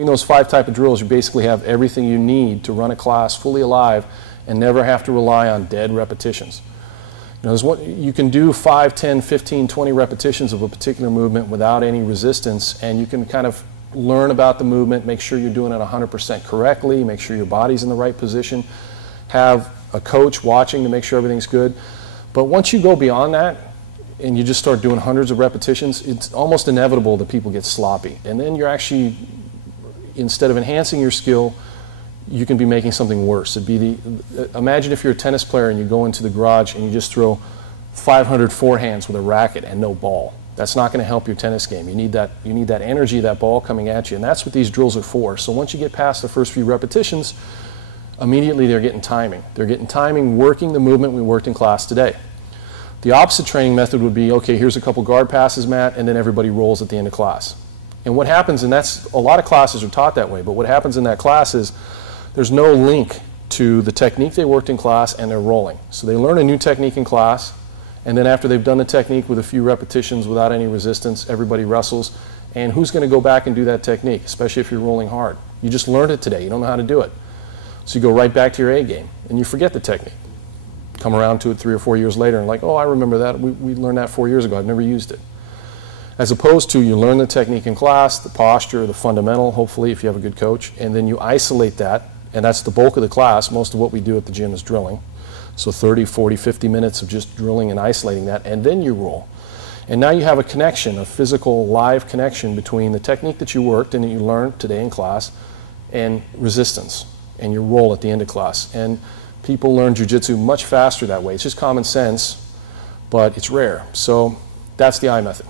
In those 5 type of drills, you basically have everything you need to run a class fully alive and never have to rely on dead repetitions. You know, you can do 5, 10, 15, 20 repetitions of a particular movement without any resistance, and you can kind of learn about the movement, make sure you're doing it 100% correctly, make sure your body's in the right position, have a coach watching to make sure everything's good. But once you go beyond that and you just start doing hundreds of repetitions, it's almost inevitable that people get sloppy. And then you're actually, instead of enhancing your skill, you can be making something worse. It'd be imagine if you're a tennis player and you go into the garage and you just throw 500 forehands with a racket and no ball. That's not going to help your tennis game. You need that energy, that ball coming at you, and that's what these drills are for. So once you get past the first few repetitions, immediately they're getting timing. They're getting timing, working the movement we worked in class today. The opposite training method would be, okay, here's a couple guard passes, Matt, and then everybody rolls at the end of class. And what happens, and that's, a lot of classes are taught that way, but what happens in that class is there's no link to the technique they worked in class and their rolling. So they learn a new technique in class, and then after they've done the technique with a few repetitions without any resistance, everybody wrestles. And who's going to go back and do that technique, especially if you're rolling hard? You just learned it today. You don't know how to do it. So you go right back to your A game, and you forget the technique. Come around to it 3 or 4 years later and like, oh, I remember that. We learned that 4 years ago. I've never used it. As opposed to you learn the technique in class, the posture, the fundamental, hopefully, if you have a good coach, and then you isolate that, and that's the bulk of the class. Most of what we do at the gym is drilling. So 30, 40, 50 minutes of just drilling and isolating that, and then you roll. And now you have a connection, a physical, live connection between the technique that you worked and that you learned today in class and resistance, and your roll at the end of class. And people learn jiu-jitsu much faster that way. It's just common sense, but it's rare. So that's the I method.